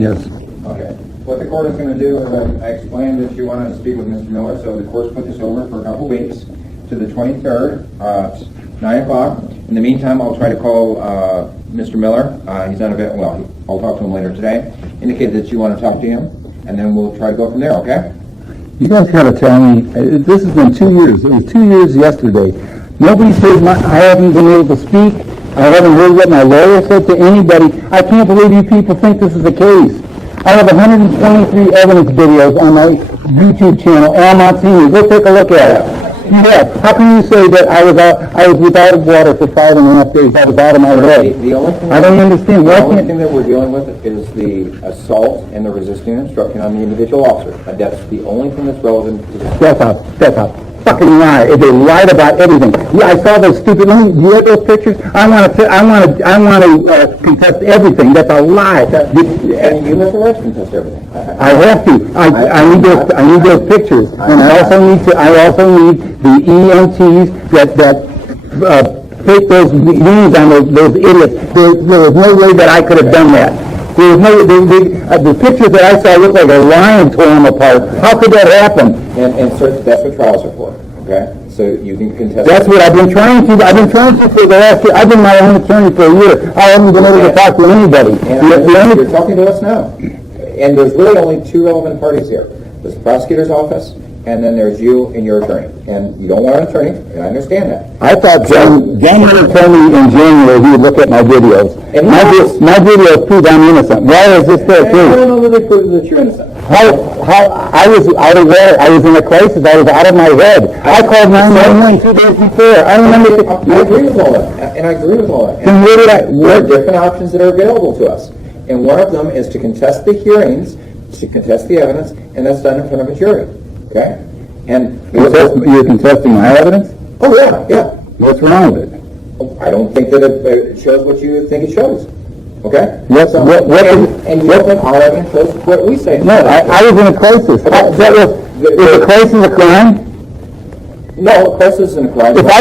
Yes. Okay. What the court is going to do is I explained that you wanted to speak with Mr. Miller, so the court's put this over for a couple weeks to the 23rd, 9 o'clock. In the meantime, I'll try to call Mr. Miller. He's not available. Well, I'll talk to him later today. Indicate that you want to talk to him, and then we'll try to go from there, okay? You guys got to tell me, this has been 2 years. It was 2 years yesterday. Nobody said, I haven't been able to speak. I haven't heard what my lawyer said to anybody. I can't believe you people think this is the case. I have 123 evidence videos on my YouTube channel, all my seniors. Go take a look at it. Yeah. How can you say that I was without water for 5.5 days? I was out of my head. I don't understand. The only thing that we're dealing with is the assault and the resisting instruction on the individual officer. That's the only thing that's relevant to this. That's a fucking lie. They lied about everything. Yeah, I saw those stupid. Do you have those pictures? I want to contest everything. That's a lie. And you have the right to contest everything. I have to. I need those pictures, and I also need the EMTs that take those names on those idiots. There was no way that I could have done that. There was no the pictures that I saw looked like a lion tore them apart. How could that happen? And sir, that's what trials are for. Okay, so you can contest. That's what I've been trying to. I've been trying to for the last year. I've been my own attorney for a year. I haven't been able to talk to anybody. You're talking to us now. And there's really only two relevant parties here. There's the prosecutor's office, and then there's you and your attorney. And you don't want an attorney, and I understand that. I thought John told me in January he would look at my videos. And my videos prove I'm innocent. Why is this there too? I don't know that they prove that you're innocent. How I was out of there. I was in a crisis. I was out of my head. I called 911 2 days before. I remember. I agree with all that, and I agree with all that. And there are different options that are available to us, and one of them is to contest the hearings, to contest the evidence, and that's done in front of a jury. Okay? And you're contesting my evidence? Oh yeah. What's wrong with it? I don't think that it shows what you think it shows. Okay? Yes. So, and you don't think our evidence shows what we say? No, I was in a crisis. Is a crisis a crime? No, a crisis isn't a crime. If you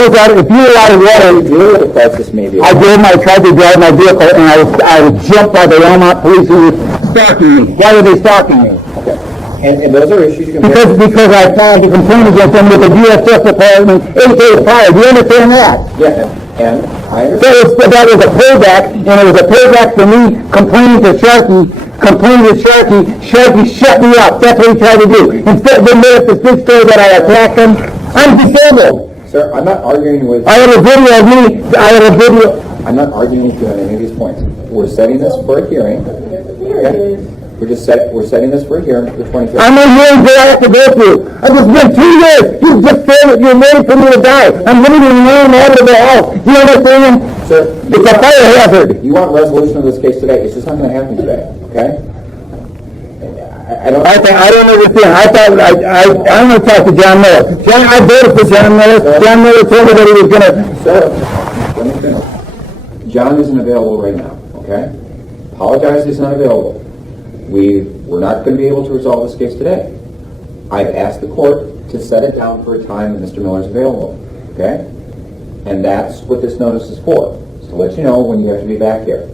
were out of water, you deal with a crisis maybe. I tried to drive my vehicle, and I was jumped by the Walmart police who were stalking me. Why were they stalking me? Okay. And those are issues you can because I filed a complaint against them with the DSS department 8 days prior. Do you understand that? Yeah, and I understand. That was a payback, and it was a payback for me complaining to Sharkey. Sharkey shut me up. That's what he tried to do. Instead of admitting at this big story that I attacked him, I'm disabled. Sir, I'm not arguing with... I have a video of me. I'm not arguing with you on any of these points. We're setting this for a hearing. Okay? We're setting this for a hearing for the 23rd. I'm on hearings that I have to go through. I've just been 2 years. You just said that you're ready for me to die. I'm living in my own out of the house. You understand? Sir, it's a fire hazard. You want resolution of this case today. It's just not going to happen today. Okay? I don't understand. I'm going to talk to John Miller. I voted for John Miller. John Miller told me that he was going to... Sir, let me finish. John isn't available right now. Okay? Apologize, he's not available. We're not going to be able to resolve this case today. I've asked the court to set it down for a time when Mr. Miller's available. Okay? And that's what this notice is for. To let you know when you have to be back here.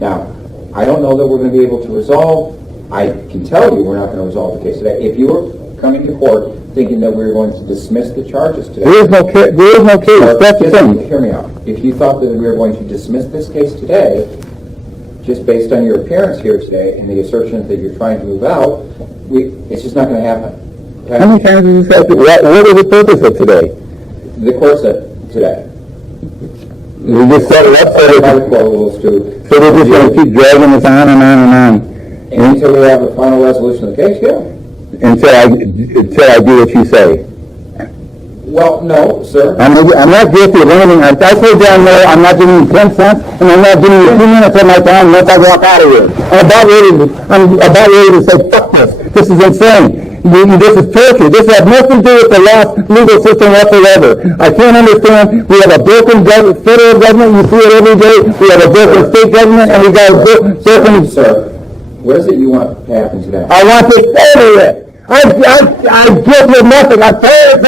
Now, I don't know that we're going to be able to resolve. I can tell you we're not going to resolve the case today. If you were coming to court thinking that we were going to dismiss the charges today... There is no case. That's the thing. Hear me out. If you thought that we were going to dismiss this case today, just based on your appearance here today and the assertion that you're trying to move out, it's just not going to happen. Okay? How many times have you said that? What is the purpose of today? The court said today. We just set it up so they're just going to keep dragging this on and on and on. And until we have a final resolution of the case, yeah. Until I do what you say. Well, no, sir. I'm not guilty of anything. I told John Miller I'm not giving you 10 cents, and I'm not giving you 2 minutes of my time once I walk out of here. I'm about ready to say, fuck this. This is insane. This is torture. This has nothing to do with the lost legal system whatsoever. I can't understand. We have a broken federal government. You see it every day. We have a broken state government, and we got a broken... Sir, what is it you want to happen today? I want this over with. I'm guilty of nothing. I'm tired.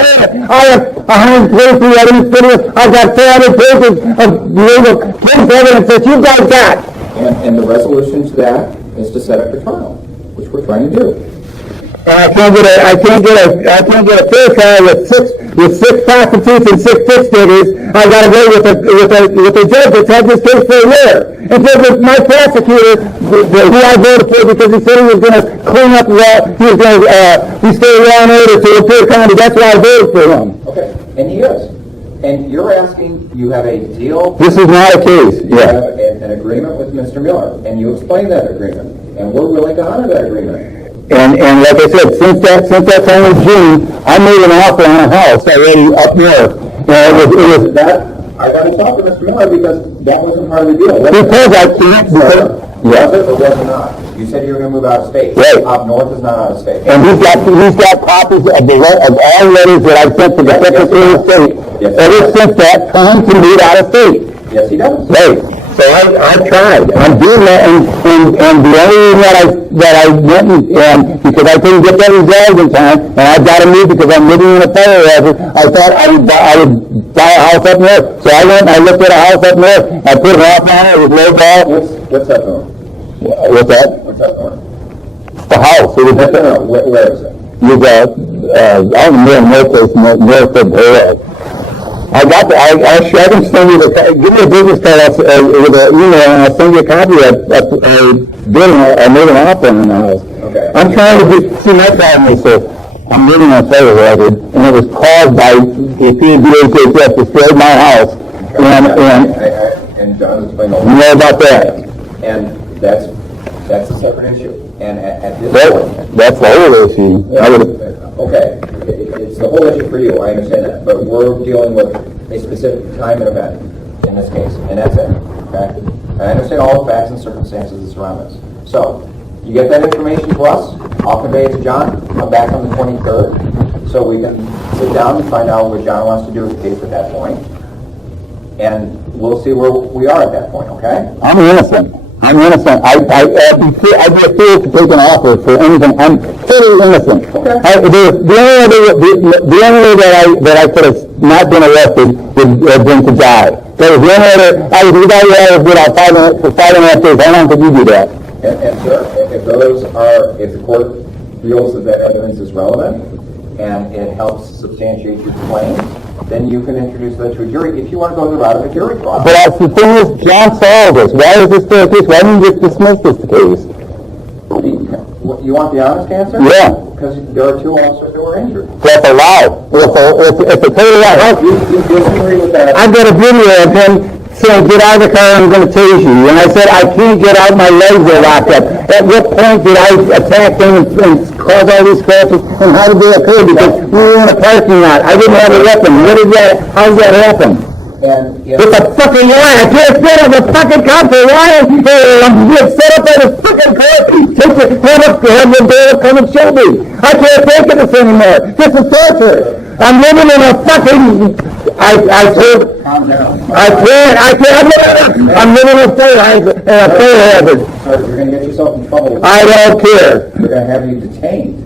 I have 123 evidence videos. I've got 400 pages of legal case evidence that you guys got. And the resolution to that is to set up your trial, which we're trying to do. And I can't get a fair trial with six prostitutes and six fish diggers. I got to go with a judge that's had this case for a year. And so with my prosecutor, who I voted for because he said he was going to clean up law, he was going to restore law and order to Lapeer County. That's why I voted for him. Okay, and he is. And you're asking, you have a deal. This is not a case. You have an agreement with Mr. Miller, and you explained that agreement, and we're willing to honor that agreement. And like I said, since that time in June, I made an offer on a house already up north. It was that. I got to talk to Mr. Miller because that wasn't part of the deal. Because I can't. Was it or was it not? You said you were going to move out of state. Right. Up north is not out of state. And he's got copies of all letters that I sent to the Secretary of State. Yes, ever since that time to move out of state. Yes, he does. Right. So I tried. I'm doing that, and the only reason that I went and because I couldn't get that resolved in time, and I've got to move because I'm living in a fire hazard, I thought I would buy a house up north. So I went and I looked at a house up north. I put an offer on it. It was low ball. What's that north? What's that? What's that north? The house. It was No. Where is it? It was out in the north place, north of Harold. I can send you give me a business card with an email, and I'll send you a copy of I made an offer on the house. Okay. I'm trying to see my problem is I'm living on federal record, and it was caused by the PDHS destroyed my house, and John explained all you know about that. And that's a separate issue. And at this point, That's the whole issue. okay, it's the whole issue for you. I understand that, but we're dealing with a specific time and event in this case, and that's it. Okay, I understand all the facts and circumstances that surround this. So, you get that information to us. I'll convey it to John. I'm back on the 23rd, so we can sit down and find out what John wants to do with the case at that point, and we'll see where we are at that point. Okay? I'm innocent. I'd refuse to take an offer for anything. I'm totally innocent. Okay. The only way that I could have not been arrested would have been to die. There was one other. I was without your without 5.5 days. How long could you do that? And sir, if the court feels that evidence is relevant and it helps substantiate your claims, then you can introduce that to a jury if you want to go the route of a jury trial. But the thing is, John saw this. Why is this still a case? Why didn't you just dismiss this case? You want the honest answer? Yeah. Because there are two officers that were injured. That's a lie. It's a total lie. You disagree with that? I've got a video of him saying, get out of the car, I'm going to tase you. And I said, I can't get out, my legs are locked up. At what point did I attack him and cause all these scratches? And how did they occur? Because we were in a parking lot. I didn't have a weapon. How did that happen? And It's a fucking lie. I can't stand up a fucking cop for lying. I'm being set up by the fucking court. Have the bailiff come and show me. I can't take this anymore. This is torture. I'm living in a fucking. calm down. I'm living in a fire hazard. Sir, you're going to get yourself in trouble. I don't care. They're going to have you detained.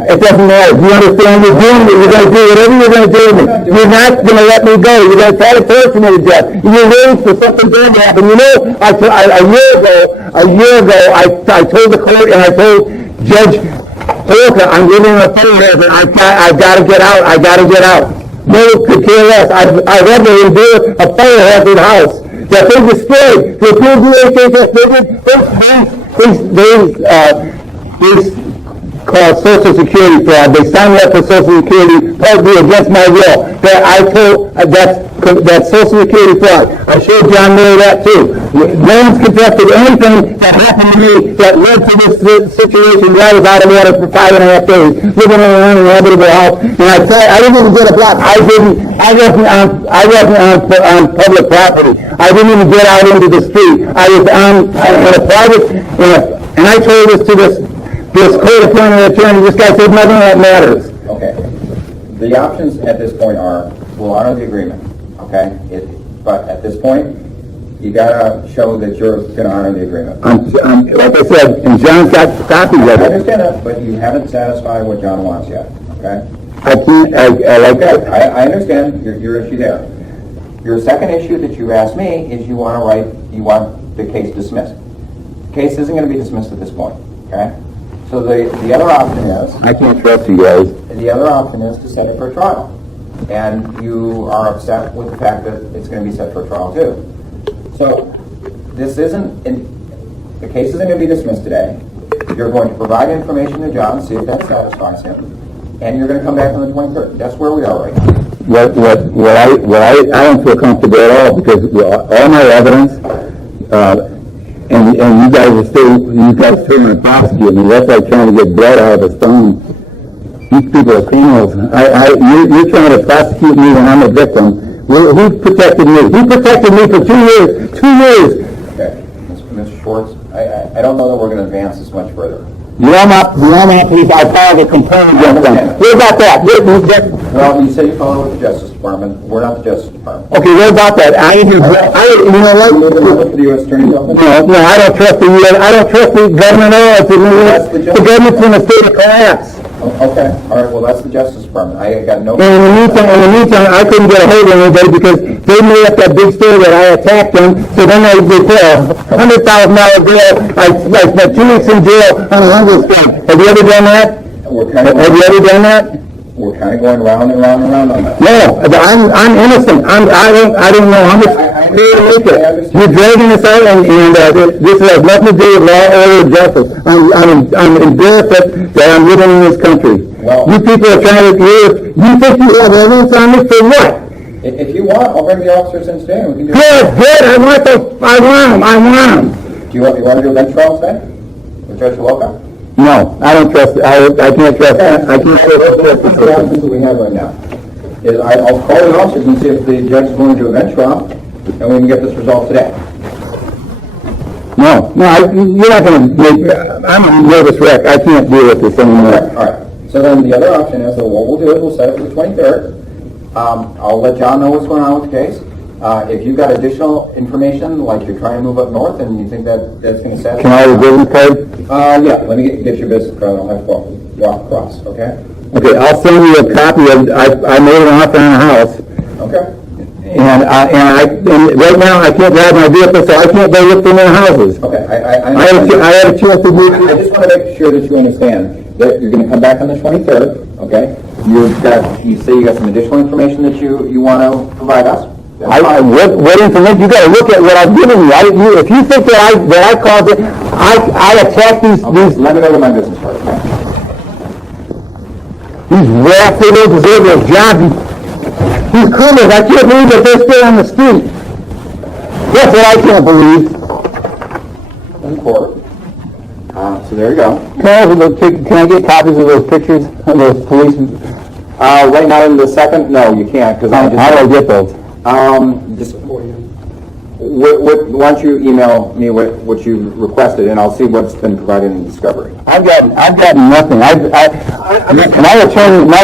It doesn't matter. Do you understand? You're doing it. You're going to do whatever you're going to do to me. You're not going to let me go. You're going to try to torture me to death. You're waiting for something bad to happen. You know, a year ago, I told the court and I told Judge Holka, I'm living in a fire hazard. I've got to get out. I got to get out. No one could care less. I'd rather endure a fire hazard house that they destroyed. The they called Social Security fraud. They signed me up for Social Security partly against my will. That's Social Security fraud. I showed John Miller that too. No one's contested anything that happened to me that led to this situation where I was out of water for 5.5 days, living in an uninhabitable house. And I didn't even get a block. I wasn't on public property. I didn't even get out into the street. I was in a private, and I told this to this court-appointed attorney. This guy said nothing that matters. Okay. The options at this point are, we'll honor the agreement, okay? But at this point, you gotta show that you're gonna honor the agreement. Like I said, and John's got copies of I it. understand that, but you haven't satisfied what John wants yet, okay? I like that. I understand your issue there. Your second issue that you asked me is you want the case dismissed. case isn't going to be dismissed at this point, okay? So the other option is... I can't trust you guys. The other option is to set it for trial. And you are upset with the fact that it's going to be set for trial too. So this isn't... the case isn't going to be dismissed today. You're going to provide information to John, see if that satisfies him. And you're going to come back on the 23rd. That's where we are right now. I don't feel comfortable at all because all my evidence, and you guys are still, you guys still going to prosecute me. That's like trying to get blood out of a stone. These people are criminals. You're trying to prosecute me when I'm a victim. Who protected me? Who protected me for 2 years? 2 years. Okay, Mr. Schwartz, I don't know that we're going to advance this much further. You are not police. I filed a complaint against them. What about that? Well, you said you followed with the Justice Department. We're not the Justice Department. Okay, what about that? You know what? Look to the U.S. Attorney's Office? No, I don't trust the U.S. I don't trust the government at all. The government's in a state of collapse. Okay, all right, well, that's the Justice Department. I got no... And in the meantime, I couldn't get a hold of anybody because they made up that big story that I attacked them, so then they put a $100,000 bail. I spent 2 weeks in jail on a homeless guy. Have you ever done that? Have you ever done that? We're kind of going round and round and round on that. No, I'm innocent. I don't know how much you're dragging this out, and this has nothing to do with law, order, and justice. I'm embarrassed that I'm living in this country. Well, you people are trying to. You think you have evidence on me for what? If you want, I'll bring the officers in today, and we can do. Good. I want them. Do you want to do a bench trial today with Judge Walker? No, I don't trust it. I can't trust it. I can't trust That's the options that we have right now. I'll call the officers and see if the judge is going to do a bench trial, and we can get this resolved today. No, you're not going to make... I'm a nervous wreck. I can't deal with this anymore. All right. So then the other option is that what we'll do is we'll set it for the 23rd. I'll let John know what's going on with the case. If you've got additional information, like you're trying to move up north and you think that that's going to satisfy... Can I have a business card? Yeah, let me get your business card. I'll have to walk across, okay? Okay, I'll send you a copy of... I made an offer on a house. Okay. And right now I can't drive my vehicle, so I can't go look for more houses. Okay, I had a chance to move... I just want to make sure that you understand that you're going to come back on the 23rd, okay? You say you got some additional information that you want to provide us? What information? You got to look at what I've given you. If you think that I caused it, I attacked these. Let me go to my business card. Okay? These rats, they don't deserve their job. These criminals, I can't believe that they're still on the street. That's what I can't believe. In court. So there you go. Can I get copies of those pictures of those police? Right now in the second, no, you can't because How do I get those? Just why don't you email me what you requested, and I'll see what's been provided in discovery. I've got nothing. My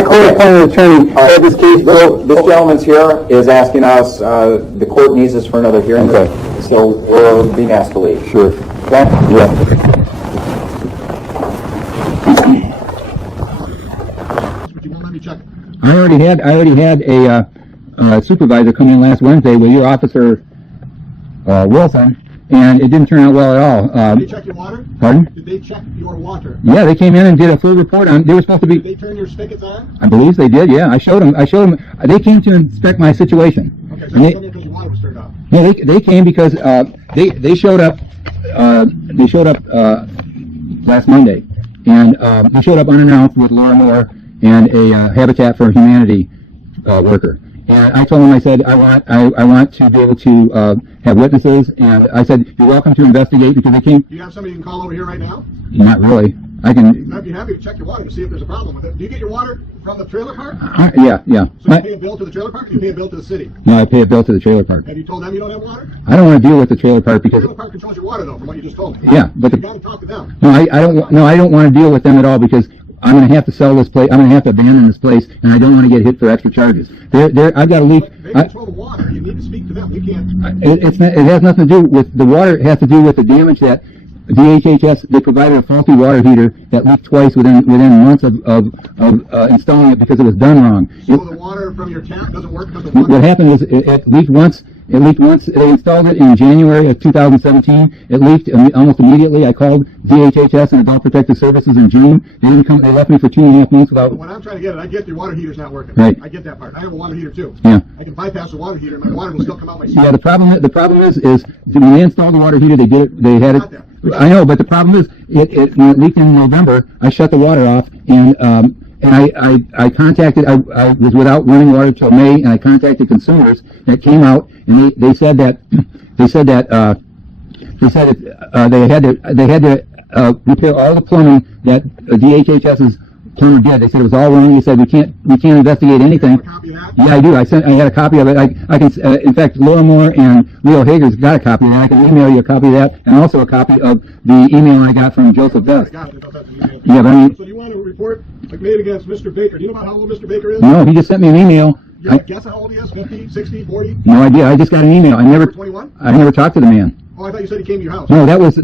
court-appointed attorney had this case. This gentleman's here is asking us. The court needs us for another hearing. Okay. So we're being asked to leave. Sure. Okay. Yeah. I already had a supervisor come in last Wednesday with your officer Wilson, and it didn't turn out well at all. Did they check your water? Pardon? Did they check your water? Yeah, they came in and did a full report on. They were supposed to be. Did they turn your spigots on? I believe they did. Yeah, I showed them. They came to inspect my situation. Okay, so they came because your water was turned off. No, they came because they showed up. They showed up last Monday, and they showed up unannounced with Laura Moore and a Habitat for Humanity worker. And I told them, I said, I want to be able to have witnesses, and I said, you're welcome to investigate because they came. Do you have somebody you can call over here right now? Not really. I can. I'd be happy to check your water to see if there's a problem with it. Do you get your water from the trailer park? Yeah. So you pay a bill to the trailer park, or you pay a bill to the city? No, I pay a bill to the trailer park. Have you told them you don't have water? I don't want to deal with the trailer park because The trailer park controls your water, though, from what you just told me. Yeah, but you got to talk to them. No, I don't. No, I don't want to deal with them at all because I'm going to have to sell this place. I'm going to have to abandon this place, and I don't want to get hit for extra charges. I've got to leave. They control the water. You need to speak to them. You can't. It has nothing to do with the water. It has to do with the damage that DHHS, they provided a faulty water heater that leaked twice within months of installing it because it was done wrong. So the water from your tap doesn't work because the water... What happened was it leaked once. It leaked once. They installed it in January of 2017. It leaked almost immediately. I called DHHS and Adult Protective Services in June. They didn't come. They left me for 2.5 months without. What I'm trying to get at, I get your water heater's not working. Right. I get that part. I have a water heater too. Yeah. I can bypass the water heater, and my water will still come out myself. Yeah. The problem is when they installed the water heater, they did it. They had it. I know, but the problem is when it leaked in November. I shut the water off and I contacted, I was without running water till May, and I contacted consumers that came out, and they said they had to repair all the plumbing that DHHS's plumber did. They said it was all wrong. They said we can't investigate anything. Yeah, I do. I had a copy of it. I can, in fact, Laura Moore and Leo Hager's got a copy of that. I can email you a copy of that, and also a copy of the email I got from Joseph Best. Yeah, but I mean, so do you want to report like made against Mr. Baker? Do you know about how old Mr. Baker is? No, he just sent me an email. You have a guess how old he is? 50, 60, 40? No idea. I just got an email. I never 21? I never talked to the man. Oh, I thought you said he came to your house. No, that was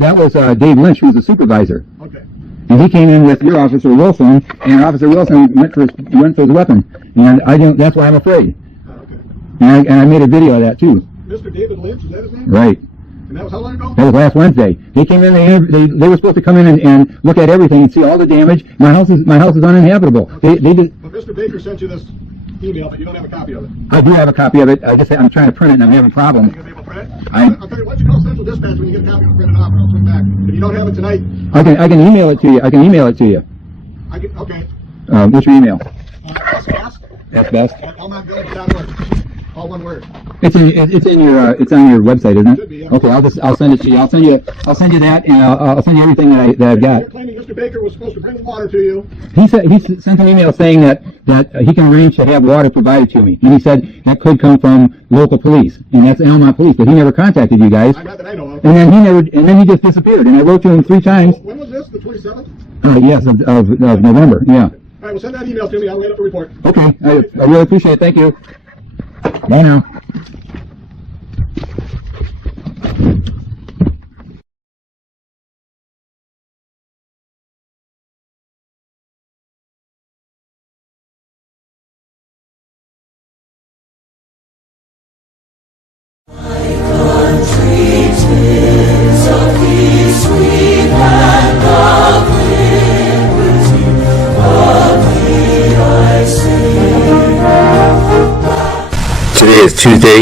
Dave Lynch, who was the supervisor. Okay. And he came in with your Officer Wilson, and Officer Wilson went for his weapon. And I didn't. That's why I'm afraid. Okay. And I made a video of that too. Mr. David Lynch, is that his name? Right. And that was how long ago? That was last Wednesday. They came in. They were supposed to come in and look at everything and see all the damage. My house is uninhabitable. Okay. They did. But Mr. Baker sent you this email, but you don't have a copy of it. I do have a copy of it. I'm trying to print it, and I'm having Are problems. you going to be able to print it? I'll tell you, why don't you call Central Dispatch when you get a copy and print it off, and I'll swing back. If you don't have it tonight... I can email it to you. Okay. What's your email? Ask. That's best. At elmontvillage.org. All one word. It's on your website, isn't it? Should be, yeah. Okay, I'll send it to you. I'll send you that, and I'll send you everything that I've got. You're claiming Mr. Baker was supposed to bring water to you. He sent an email saying that he can arrange to have water provided to me, and he said that could come from local police, and that's Elmont Police. But he never contacted you guys, Not that I know of. and then he just disappeared. And I wrote to him 3 times. When was this? The 27th? Yes, of November. Yeah. All right, well, send that email to me. I'll wait up the report. Okay, I really appreciate it. Thank you. Bye now. Today is Tuesday,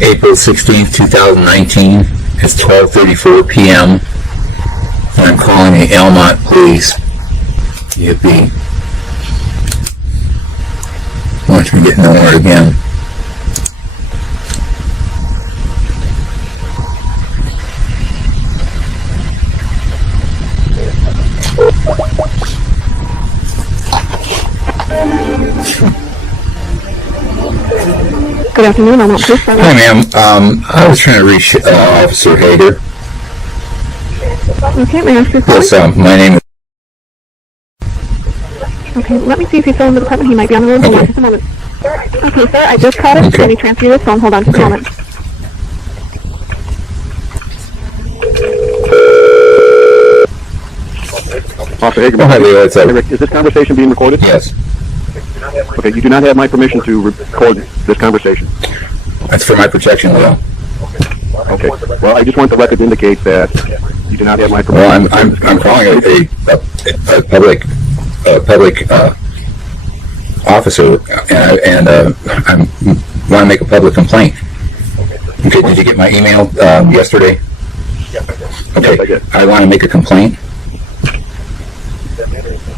April 16th, 2019. It's 12:34 p.m. and I'm calling the Elmont Police. Yippee. Watch me get nowhere again. Good afternoon, I'm Police. Hi, ma'am. I was trying to reach Officer Hager. Okay, may I ask who's calling? Yes, my name is... Okay, let me see if he's still in the department. He might be on the road. Hold on just a moment. Okay, sir, I just caught him. Okay. Let me transfer you this phone. Hold on just a moment. Officer Hager, Oh, hi, Leo. What's up? is this conversation being recorded? Yes. Okay, you do not have my permission to record this conversation. That's for my protection, Leo. Okay. Well, I just want the record to indicate that you do not have my permission. Well, I'm calling a public officer, and I want to make a public complaint. Okay, did you get my email yesterday? Okay, Yes, I did. I want to make a complaint.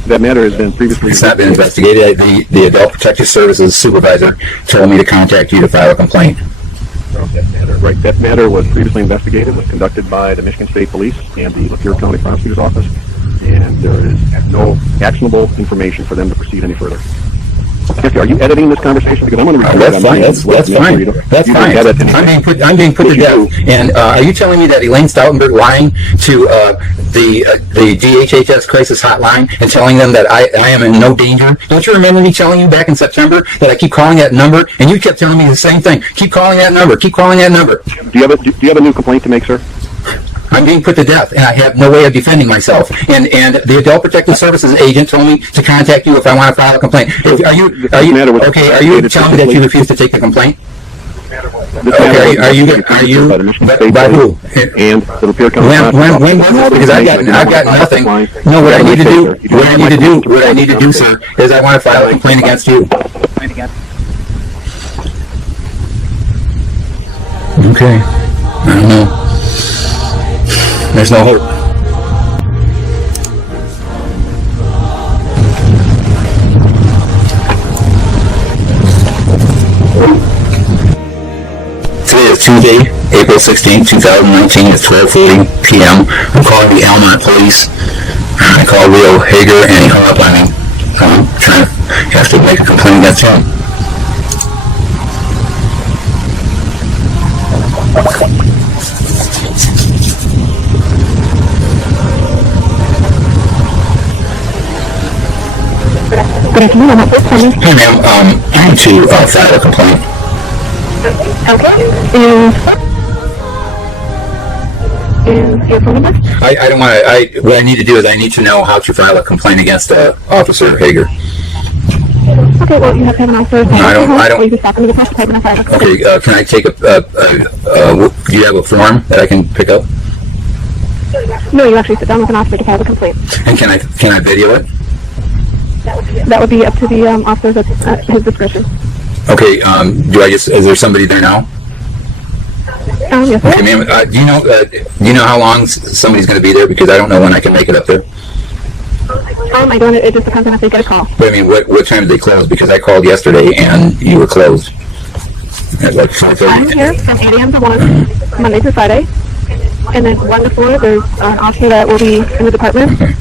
That matter has been previously... It's not been investigated. The Adult Protective Services supervisor told me to contact you to file a complaint. Right, that matter was previously investigated, was conducted by the Michigan State Police and the Lapeer County Prosecutor's Office, and there is no actionable information for them to proceed any further. Jesse, are you editing this conversation? Because I'm going to record That's it on fine. my end. That's fine. That's You don't fine. edit anything. I'm being put to death. And are you telling me that Elaine Stoutenberg lying to the DHHS crisis hotline and telling them that I am in no danger? Don't you remember me telling you back in September that I keep calling that number, and you kept telling me the same thing? Keep calling that number. Keep calling that number. Do you have a new complaint to make, sir? I'm being put to death, and I have no way of defending myself. And the Adult Protective Services agent told me to contact you if I want to file a complaint. Are you telling me that you refuse to take the complaint? Okay, are you by who? And the Lapeer County When was it? Because I've got nothing. No, what I need to do, sir, is I want to file a complaint against you. Okay. I don't know. There's no hope. Today is Tuesday, April 16th, 2019. It's 12:40 p.m. I'm calling the Almont Police. I called Leo Hager and he hung up on me. I'm trying to have to make a complaint against him. Good afternoon, I'm at Sunny. Hey ma'am, I need to file a complaint. Okay. Is your phone number? I don't want to, what I need to do is I need to know how to file a complaint against Officer Hager. Okay, well, you have to have an officer. I don't. Or you can stop into the press department and file a complaint. Okay, can I take do you have a form that I can pick up? No, you actually sit down with an officer to file the complaint. And can I video it? That would be up to the officer at his discretion. Okay, is there somebody there now? Yes, sir. Okay, ma'am, do you know how long somebody's going to be there? Because I don't know when I can make it up there. I don't, it just depends on if they get a call. But I mean, what time did they close? Because I called yesterday and you were closed. At like 4:30. I'm here from 8 a.m. to 1, Monday through Friday. And then 1 to 4, there's an officer that will be in the department. Okay.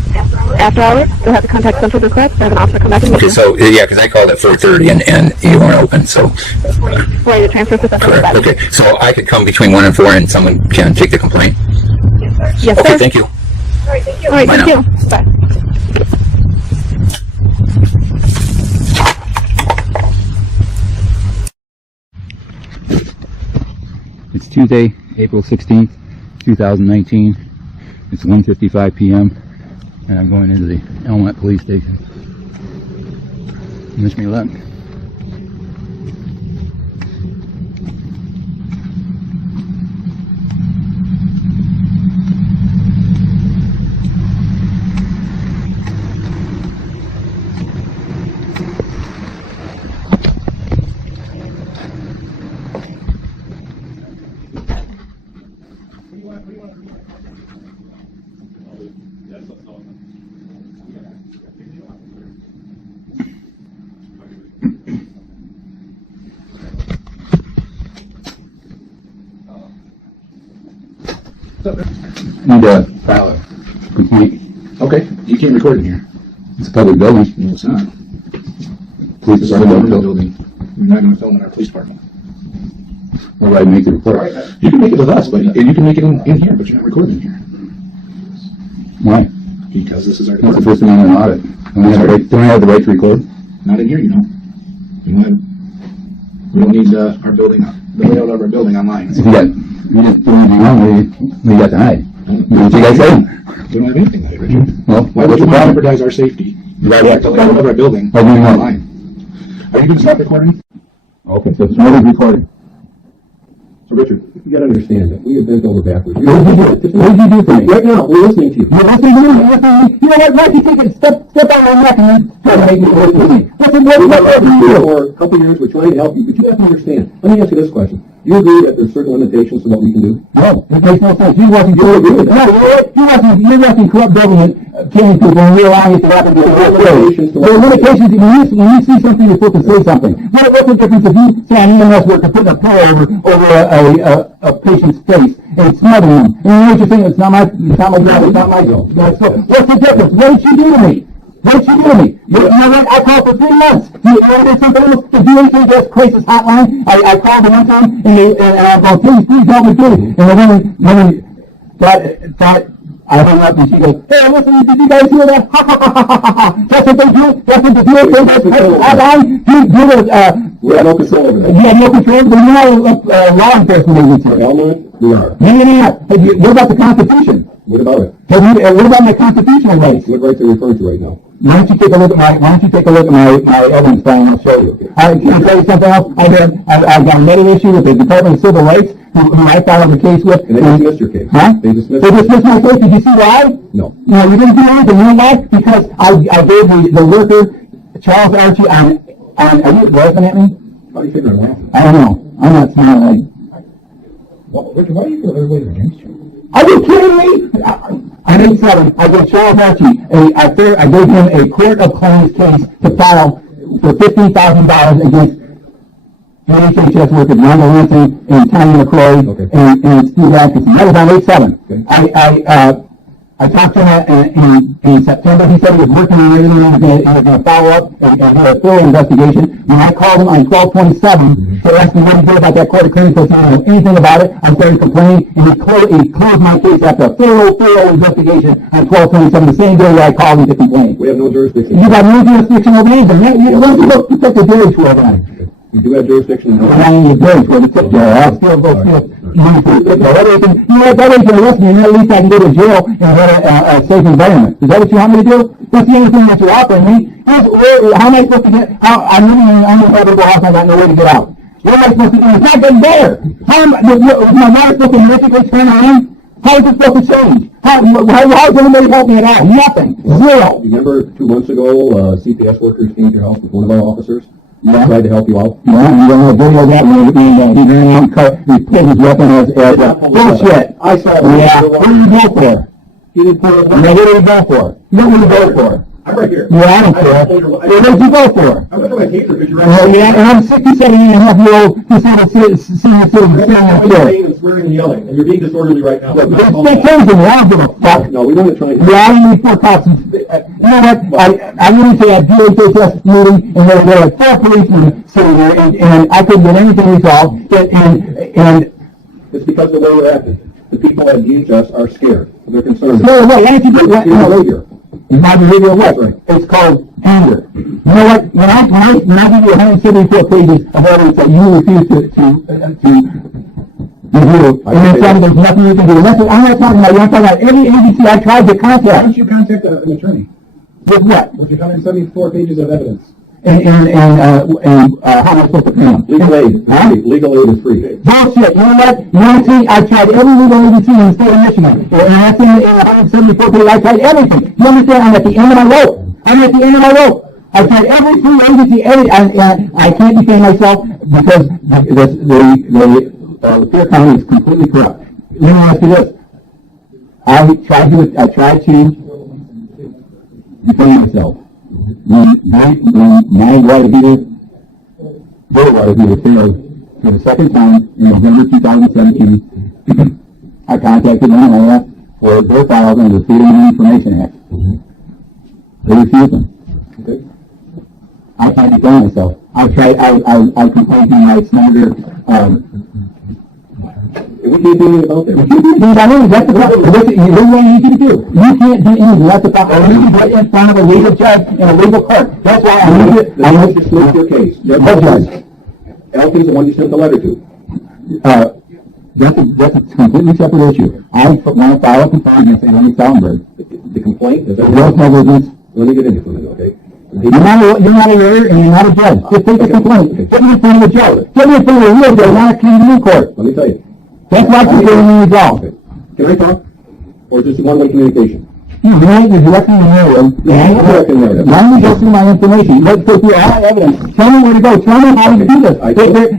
After hours, you'll have to contact Central Dispatch to have an officer come back and meet Okay, you. so, yeah, because I called at 4:30 and you weren't open, so. For you to transfer to Central Correct, Dispatch. okay. So I could come between 1 and 4 and someone can take the complaint? Yes, Okay, sir. thank you. All right, Bye thank now. you. Bye. It's Tuesday, April 16th, 2019. It's 1:55 p.m. and I'm going into the Almont Police Station. Wish me luck. Need to file a complaint. Okay, you can't record in here. It's a public building. No, it's not. Police It's a department government building. building. You're not going to film in our police department. Where do I make the report? You can make it with us, but you can make it in here, but you're not recording in here. Why? Because this is our That's the department. first thing on an audit. Don't I have the right to record? Not in here, you don't. We don't need our building, the layout of our building online. If you didn't do anything wrong, what do you got to hide? What you guys say? We don't have anything to hide, Richard. Well, Why would you want to jeopardize our safety? Right. The layout of our building Why do you want- online. Are you going to stop recording? Okay, so it's not recorded. So, Richard, You gotta understand that we have bent over backwards. What did you do? What did you do for me? Right now, we're listening to you. You're listening to me? You're listening to me? You know what? Why don't you take it step on my neck and you try to make me listen to me? What do you do? For a couple years, we're trying to help you, but you have to understand. Let me ask you this question. You agree that there's certain limitations to what we can do? No, it makes no sense. You wasn't doing it. No, you're letting corrupt government killing people and you're allowing it to happen. There are limitations. When you see something, you're supposed to say something. What's the difference if you say an EMS worker putting a pillow over a patient's face and smothering them? And you know what you're saying? It's not my job. It's not my job. So what's the difference? What did she do to me? What did she do to me? You know what? I called for 3 months. You know there's something else? The DHS crisis hotline. I called them one time and I'm going, please help me, please. And the woman thought I hung up and she goes, hey, listen, did you guys hear that? Ha ha ha ha ha ha. That's what they do? That's what the DHS crisis hotline? We have no control over that. You have no control, but you're not a law enforcement agency. Almont We are. No, you're not. Hey, what about the Constitution? What about it? What about my constitutional rights? What rights are you referring to right now? Why don't you take a look at my evidence file and I'll show you. Can I tell you something else? I've got another issue with the Department of Civil Rights, who I filed a case with. And they dismissed your case. Huh? They dismissed my case. Did you see why? No. No, you didn't do anything. You know why? Because I gave the worker, Charles Archie, on, are you laughing at me? How do you figure I'm laughing? I don't know. I'm not smiling. Richard, why do you feel everybody's against you? Are you kidding me? On 8/7, I gave Charles Archie, I gave him a court of claims case to file for $15,000 against the HHS workers, Randall Lansing and Tommy McCrory and Steve Atkinson. That was on 8/7. Okay. I talked to him in September. He said he was working on everything. He was going to follow up and do a thorough investigation. When I called him on 12/27 to ask me what he did about that court of claims, because he didn't know anything about it, I started complaining, and he closed my case after a thorough investigation on 12/27, the same day that I called him to complain. We have no jurisdiction. You got no jurisdiction over anything. Why don't you go protect the village for that? You do have jurisdiction. And I ain't the village for the tip jar. I'll still go steal money for the tip jar. That ain't going to arrest me, and at least I can go to jail and have a safe environment. Is that what you want me to do? That's the only thing that you're offering me. How am I supposed to get out? I'm living in an uninhabitable house. I got no way to get out. What am I supposed to do? It's not getting better. Is my wife supposed to magically turn around? How is it supposed to change? How does anybody help me at all? Nothing. Zero. You remember 2 months ago, CPS workers came to your house with one of our officers? Yeah. Tried to help you out? Yeah, I'm going to video that when he ran out and cut, he put his weapon as bullshit. I saw it. Yeah. What did you go for? You didn't put it. What did you go for? What did you go for? I'm right here. Yeah, I don't care. What did you go for? I went to my taser because you're Well, yeah, and I'm 67-and-a-half-year-old, just had a senior citizen standing up here. and swearing and yelling, and you're being disorderly right now. Stay crazy, I don't give a fuck. No, we want to try and... Yeah, I need 4 cops. You know what? I went into that DHHS meeting, and there were like 4 policemen sitting there, and I couldn't get anything resolved. And It's because of the way you're acting. The people at DHS are scared. They're concerned. so wait, why don't you do Your behavior. My behavior what? Right. It's called anger. You know what? When I give you 174 pages of evidence that you refuse to review, and then tell me there's nothing you can do. That's what I'm not talking about. You're not talking about any agency I tried to contact. Why don't you contact an attorney With what? with your 174 pages of evidence? And how am I supposed to pay them? Legal aid. Huh? Legal aid is free. Bullshit. You know what? You want to see? I tried every legal agency in the state of Michigan. And that's in 174 pages. I tried everything. You understand? I'm at the end of my rope. I tried every free agency, and I can't defend myself because the Lapeer County is completely corrupt. Let me ask you this. I tried to defend myself. When my water heater, their water heater failed for the second time in November 2017, I contacted NOLAN'S for their files under the Freedom of Information Act. They refused them. Okay. I tried to defend myself. I complained to my senator, And we can't do anything about that. that's the problem. Here's what I need you to do. You can't do anything. That's the problem. I need you right in front of a legal judge in a legal court. That's why I need you. I want you to dismiss your case. What judge? Elkins, the one you sent the letter to. That's a completely separate issue. I want to file a complaint against Amy Sallenberg. The complaint, is that Gross negligence. Let me get into it, okay? You're not a lawyer and you're not a judge. Just take the complaint. Get me in front of a judge. Get me in front of a real judge, not a Canadian court. Let me tell you. That's why you're getting me resolved. Okay. Can I talk? Or is this one-way communication? You're directing the narrative. Why don't you go through my information? Let's go through all my evidence. Tell me where to go. Tell me how to do this. You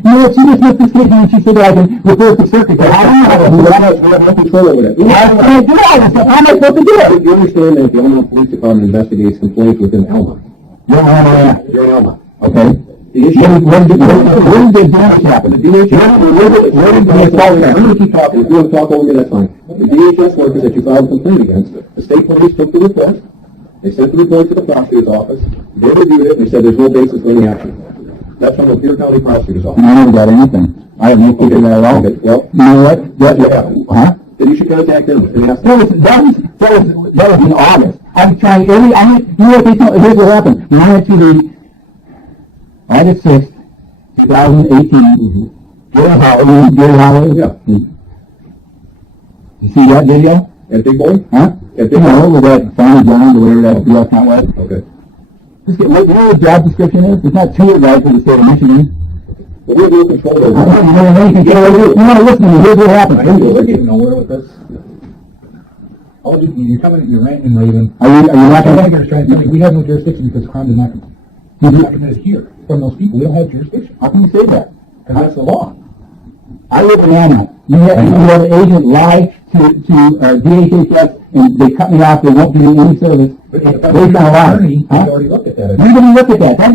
know, she dismissed this case and she said that I can refer to circuit. I don't know how to do that. We have no control over that. I can't do all this stuff. How am I supposed to do it? You understand that the Elma Police Department investigates complaints within Elma. You're You're in Elma. Okay. The issue Where did the damage happen? Where did the assault I'm happen? going to keep talking. If you want to talk over me, that's fine. The DHS workers that you filed a complaint against, the state police took the report. They sent the report to the prosecutor's office. They reviewed it and they said there's no basis for any action. That's from the Lapeer County prosecutor's office. I never got anything. I have no clue that at all. Okay, well, You know what? Huh? then you should contact them and ask them. That was in August. I'm trying you know what they told, here's what happened. When I went to the August 6th, 2018, Gary Howard, Yeah. You see that video? At Big Boy? Huh? At Big No, Boy? with that Farmer Jones or whatever that restaurant was. Okay. Just get, what, you know what the job description is? It's not tour guide for the state of Michigan. But we have no control over I that. don't know anything. You want to listen to me? Here's what happened. We're getting nowhere with this. All you're coming, you're ranting and raving. Are you not The going manager's trying to tell me we have no jurisdiction because crime did not committed here from those people. We don't have jurisdiction. How can you say that? Because that's the law. I live in Anaheim. You have an agent lie to DHHS and they cut me off. They won't give me any service. Based on a lie. Attorney Huh? has already looked at that. You didn't look at that. He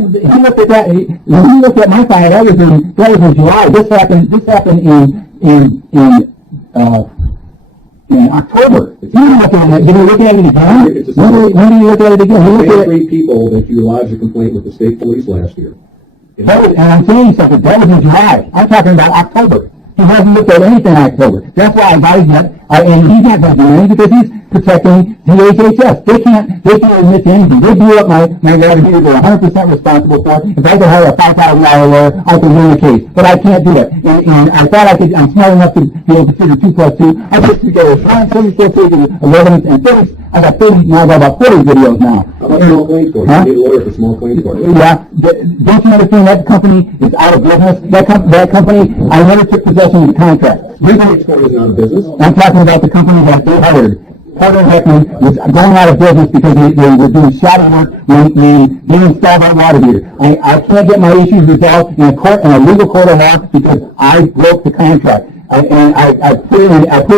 looked at that. When he looked at my file, that was in July. This happened in October. You didn't look at it. Did he look at it again? When did he look at it again? He The looked same at it. three people that you lodged a complaint with the state police last year. And I'm telling you something, that was in July. I'm talking about October. He hasn't looked at anything in October. That's why I got his and he's not going to do anything because he's protecting DHHS. They can't admit to anything. They blew up my water heater. They're 100% responsible for it. If I could hire a $5,000 lawyer, I could win the case. But I can't do that. And I thought I could, I'm smart enough to be able to figure 2 plus 2. I put together 34 pages of evidence and 30. I got 30, now I got about 40 videos now. How about small claims court? Huh? You need a lawyer for small claims court. Yeah, don't you understand that company is out of business? That company, I never took possession of the contract. Claims court isn't out of business. I'm talking about the company that they hired. Porter Heckman was going out of business because they were doing shoddy work when they installed that water heater. I can't get my issues resolved in a legal court of law because I broke the contract. I put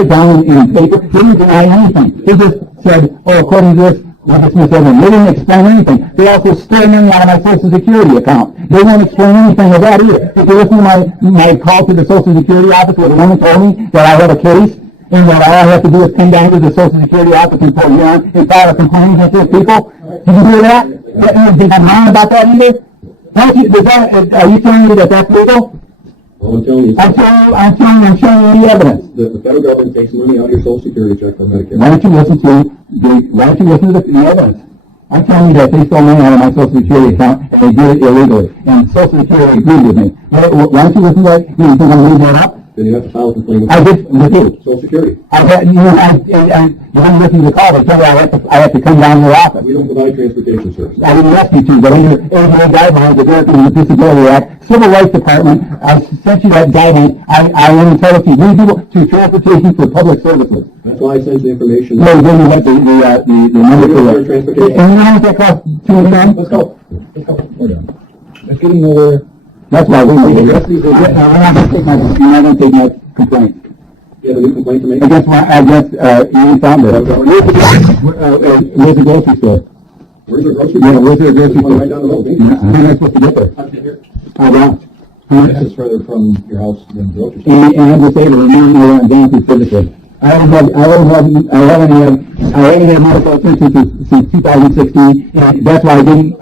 it down in paper. They didn't deny anything. They just said, oh, according to this, we dismiss everything. They didn't explain anything. They also stole money out of my Social Security account. They won't explain anything of that either. If you listen to my call to the Social Security office where the woman told me that I have a case and that all I have to do is come down to the Social Security office and put on and file a complaint against those people, did you hear that? You think I'm wrong about that either? Are you telling me that that's legal? Well, I'm telling you. I'm showing you the evidence. The federal government takes money out of your Social Security check for Medicare. Why don't you listen to the evidence? I'm telling you that they stole money out of my Social Security account and they did it illegally. And Social Security agreed with me. Why don't you listen to that? You think I'm going to leave that up? Then you have to file a complaint with I did with you. Social Security. I had, you didn't listen to the call. They told me I have to come down to your office. We don't provide transportation service. I didn't ask you to, but under ADA guidelines, the American with Disability Act, Civil Rights Department, I sent you that guidance. I am entitled to reasonable to transportation for public services. That's why I sent you the information. No, then you got the number We don't for have transportation. And how much that cost? $200? Let's go. We're done. It's getting nowhere. That's why we're not going to take my complaint. You have a new complaint to make? Against Ian Founder. Where's the grocery store? Where's your grocery? Yeah, where's the grocery store? Right down the road. How am I supposed to get there? I don't. This is further from your house than the grocery store. And I'm disabled, and I'm down to physically. I haven't had medical attention since 2016, and that's why I didn't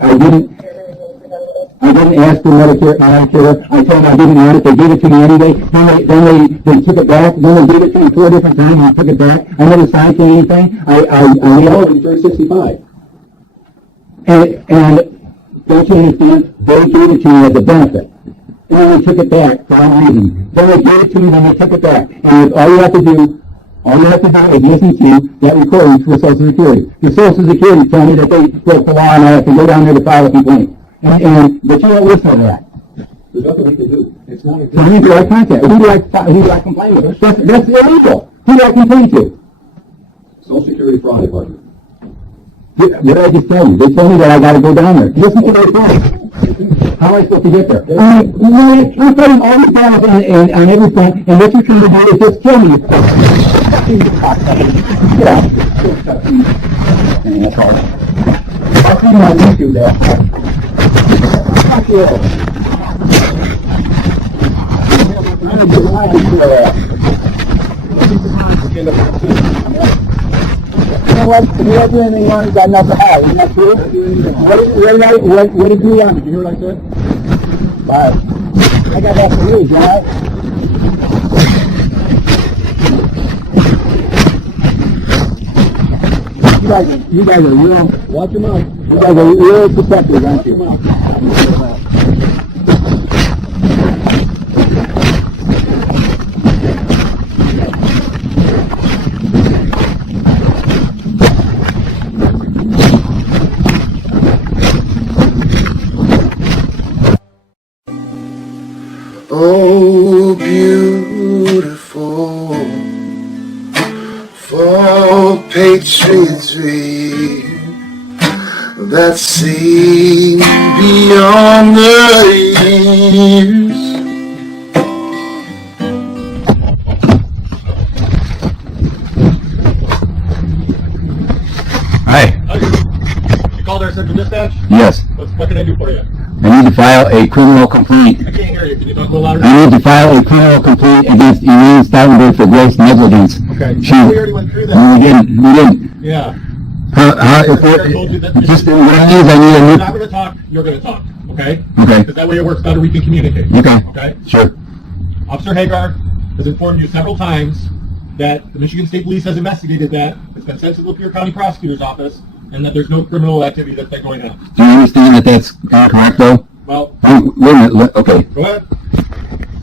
ask for Medicare. I told them I didn't want it. They gave it to me anyway. Then they took it back. Then they gave it to me 4 different times and I took it back. I never signed for anything. You turned 65. And don't you understand? They gave it to me as a benefit. And then they took it back for some reason. Then they gave it to me, then they took it back. And all you have to do is listen to that recording for Social Security. The Social Security told me that they broke the law and I have to go down there to file a complaint. But you don't listen to that. There's nothing we can do. It's not So who do I contact? Who do I complain with? That's illegal. Who do I complain to? Social Security Fraud Department. What did I just tell you? They told me that I got to go down there. Listen to their phone. How am I supposed to get there? I'm putting all these dollars on every front, and what you're trying to do is just kill me. Get out. That's all. I'll see my YouTube there. Fuck you. You know what? If you don't do anything wrong, you got enough to have. Isn't that true? What did you want? Did you hear what I said? Bye. I got that for you, John. You guys are real. Watch your mouth. You guys are real protectors, aren't you? old patriotry that's seen beyond the years. Hi. You called our central dispatch? Yes. What can I do for you? I need to file a criminal complaint. I can't hear you. Can you talk a little louder? I need to file a criminal complaint against Elaine Stoutenberg for gross negligence. Okay. She, We already went through that. we didn't. Yeah. Just what I need is I need a We're new. not going to talk. You're going to talk. Okay? Okay. Because that way it works better. We can communicate. Okay. Okay? Sure. Officer Hagar has informed you several times that the Michigan State Police has investigated that. It's been sent to the Lapeer County Prosecutor's Office, and that there's no criminal activity that's been going on. Do you understand that that's incorrect, though? Well, Wait a minute. Okay. go ahead.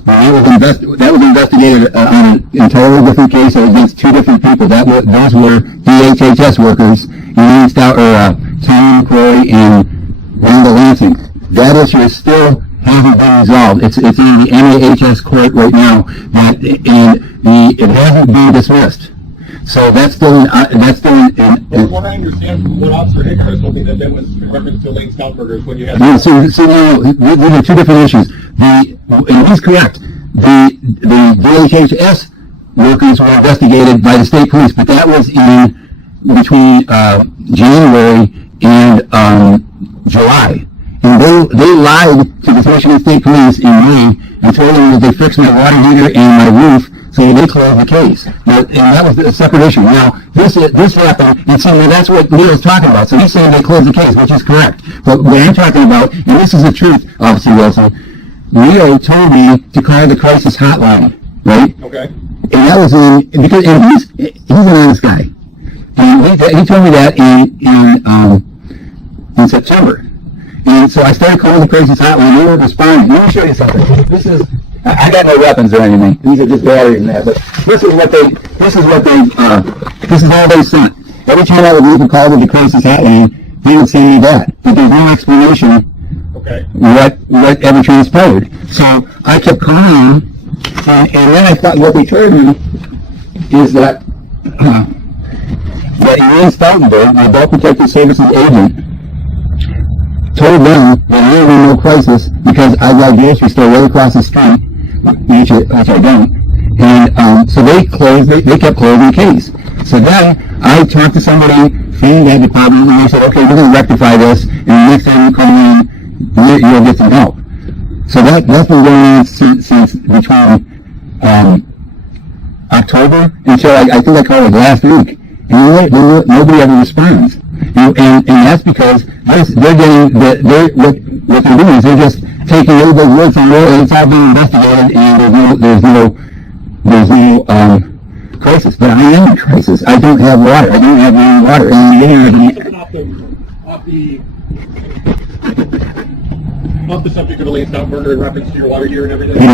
That was investigated on an entirely different case against two different people. Those were DHHS workers, Elaine Tom McCrory and Randall Lansing. That issue is still hasn't been resolved. It's in the NIHS court right now, it hasn't been dismissed. So that's still From what I understand from what Officer Hagar has told me, that was in reference to Elaine Stoutenberg when you had... no, these are two different issues. And he's correct. The DHHS workers were investigated by the state police, but that was in between January and July. And they lied to the Michigan State Police in May and told them that they fixed my water heater and my roof, so they closed the case. And that was a separate issue. Now, this happened, and so that's what Leo's talking about. So he's saying they closed the case, which is correct. But what I'm talking about, and this is the truth, Officer Wilson, Leo told me to call the crisis hotline, right? Okay. And that was he's an honest guy. And he told me that in September. And so I started calling the crisis hotline. They weren't responding. Let me show you something. I got no weapons or anything. These are just batteries and that. But this is all they sent. Every time I would leave a call to the crisis hotline, they would send me that. But there's no explanation. Okay. What ever transpired. So I kept calling, and then I thought what they told me is that Elaine Stoutenberg, my Adult Protective Services agent, told them that I don't know crisis because I got a grocery store right across the street, which I don't. And so they kept closing the case. So then I talked to somebody from that department, and they said, okay, we're going to rectify this, and the next time you come in, you'll get some help. So that's been going on since between October until I think I called it last week. And nobody ever responds. And that's because they're getting what they're doing is they're just taking everybody's word from there, and it's all being investigated, and there's no crisis. But I am in crisis. I don't have water. I don't have running water. Off the subject of Elaine Stoutenberg in reference to your water heater and everything. Can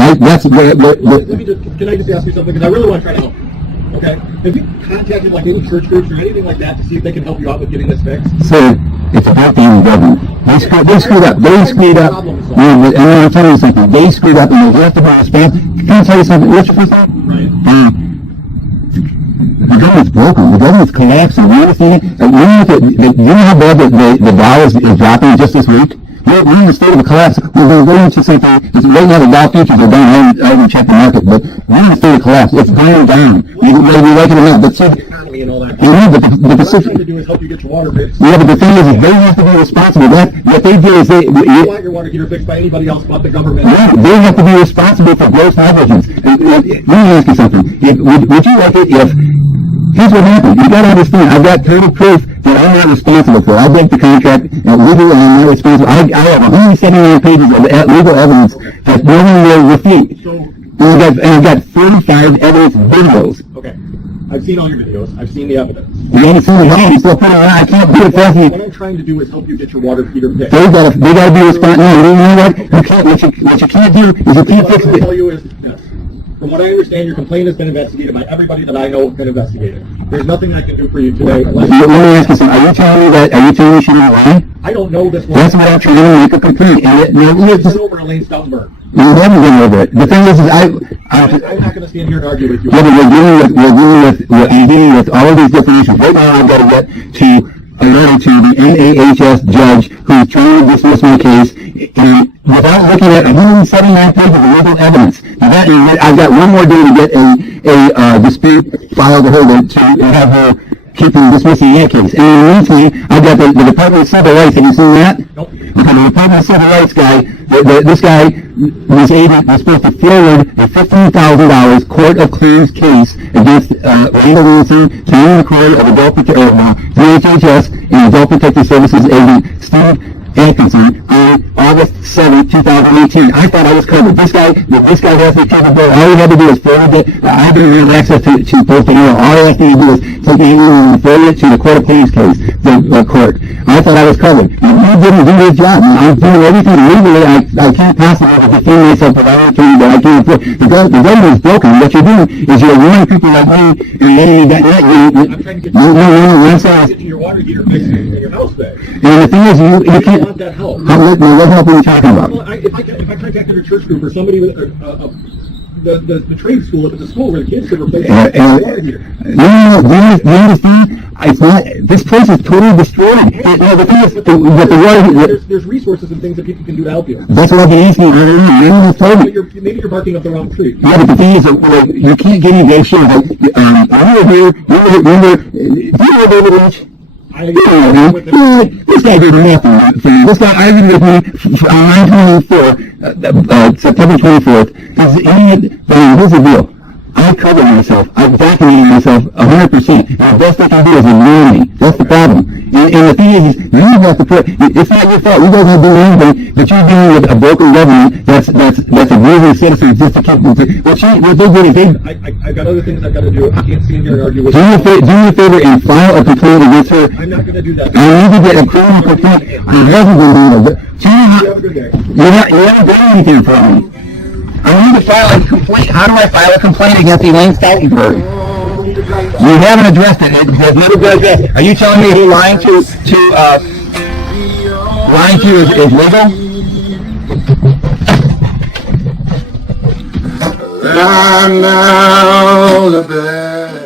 I just ask you something? Because I really want to try to help you. Okay? Have you contacted like any church groups or anything like that to see if they can help you out with getting this fixed? So it's about the government. They screwed up. And I'm telling you something. They screwed up, and they have to be responsible. Can I tell you something? What's your first name? Right. The government's broken. The government's collapsing. You understand? You know how bad the dollar is dropping just this week? We're in the state of a collapse. We're going to something. Right now the Dow futures are down. I haven't checked the market, but we're in the state of collapse. It's going down. Whether you like it or not. But economy and all that. But what I'm trying to do is help you get your water fixed. Yeah, but the thing is they have to be responsible. What they do is you don't want your water heater fixed by anybody else but the government. Yeah, they have to be responsible for gross negligence. Let me ask you something. Would you like it if... Here's what happened. You gotta understand, I've got total proof that I'm not responsible for. I break the contract, legally I'm not responsible. I have 179 pages of legal evidence that no one will refute. And I've got 35 evidence videos. Okay. I've seen all your videos. I've seen the evidence. You haven't seen it all. You still put it on. I can't do it fast. What I'm trying to do is help you get your water heater fixed. They gotta be responsible. No, you know what? What you can't do is you can't fix What I'm going to tell it. you is this. From what I understand, your complaint has been investigated by everybody that I know has been investigated. There's nothing I can do for you today unless... Let me ask you something. Are you telling me she didn't lie? I don't know this one. That's why I'm trying to make a complaint. And It's over Elaine Stoutenberg. you haven't been over it. The thing is I'm not going to stand here and argue with you. yeah, but I'm dealing with all of these different issues. Right now, I've got to get to a letter to the NAHS judge who's trying to dismiss my case, and without looking at 179 pages of legal evidence. Now I've got one more day to get a dispute filed with her to have her keeping dismissing that case. And in the meantime, I've got the Department of Civil Rights. Have you seen that? Nope. Okay, the Department of Civil Rights guy, this guy, this agent, was supposed to forward a $15,000 court of claims case against Randall Wilson, Community Court of Adult DHHS and Adult Protective Services agent Steve Atkinson on August 7, 2018. I thought I was covered. This guy has me covered. All he had to do is forward it. I didn't have access to post it. All he has to do is take the email and forward it to the court of claims case, the court. I thought I was covered. You didn't do his job. I'm doing everything legally. I can't possibly defend myself without an attorney, but I can't afford. The government is broken. What you're doing is you're warning people like me and letting me get I'm trying to get to your water heater fixed in your house back. And the thing is, you can't. Want that help? What help are you talking about? Well, if I contacted a church group or somebody with the trade school, if it's a school where the kids could replace the water heater. No, do you understand? It's not. This place is totally destroyed. The thing is, the water. There's resources and things that people can do to help you. That's what I've been asking. Maybe you're barking up the wrong tree. Yeah, but the thing is, you can't get any issue. You were here. You were David Lynch. This guy did nothing for me. This guy argued with me on September 24th. Here's the deal. I covered myself. I've documented myself 100%. And the best I can do is ignore me. That's the problem. And the thing is, you have to put, it's not your fault. You guys don't do anything, but you're dealing with a broken government that's abusing citizens just to keep them. What they did is I've got other things I've got to do. I can't stand here and argue with you. Do me a favor and file a complaint against her. I'm not going to do that. I need to get a criminal complaint. I haven't been doing it. You have a good day. You haven't done anything for me. I need to file a complaint. How do I file a complaint against Elaine Stoutenberg? You haven't addressed it. There's never been addressed. Are you telling me he lying to is legal? I'm now the best.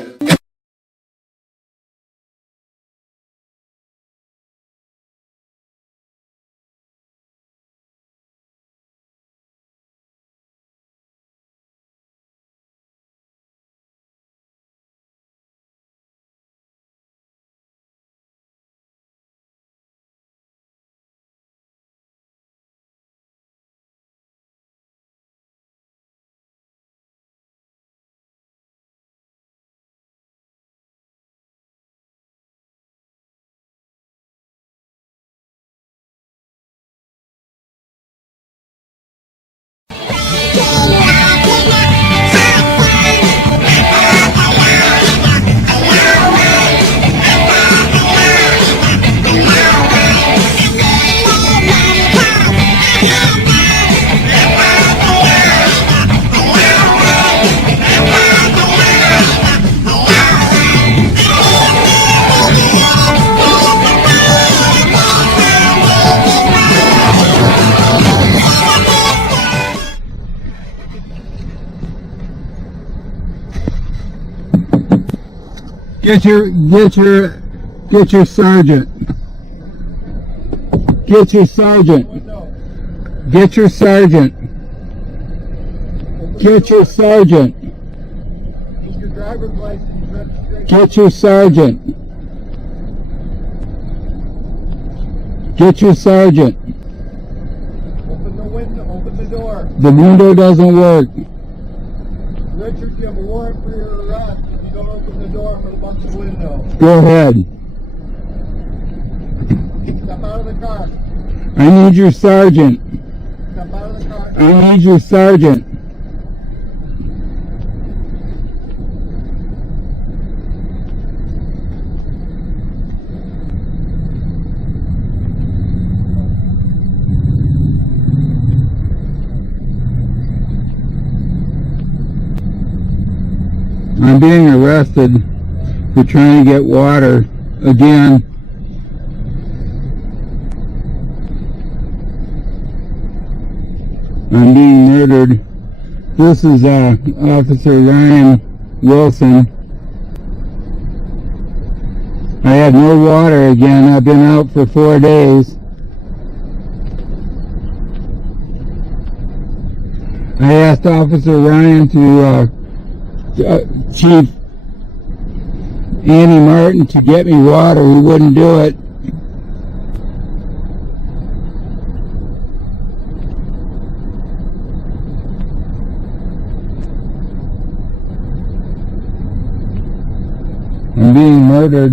Get your sergeant. Get your sergeant. Get your sergeant. Get your sergeant. Get your sergeant. Get your sergeant. Open the window. Open the door. The window doesn't work. Richard, you have a warrant for your arrest. If you don't open the door, I'm going to bust the window. Go ahead. Step out of the car. I need your sergeant. Step out of the car. I need your sergeant. I'm being arrested for trying to get water again. I'm being murdered. This is Officer Ryan Wilson. I had no water again. I've been out for 4 days. I asked Officer Ryan to Chief Andy Martin to get me water. He wouldn't do it. I'm being murdered.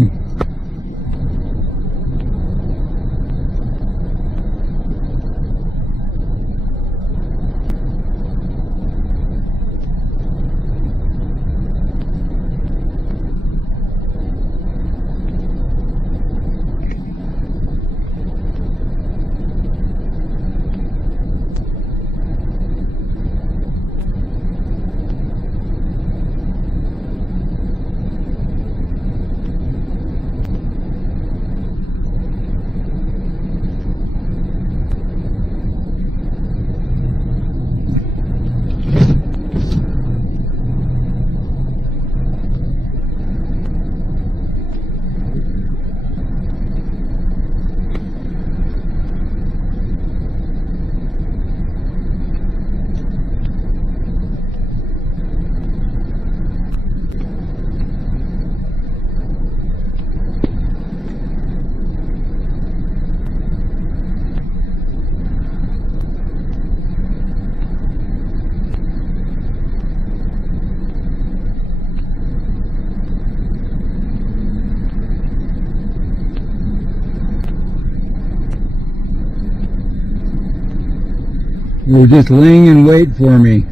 They're just laying in wait for me.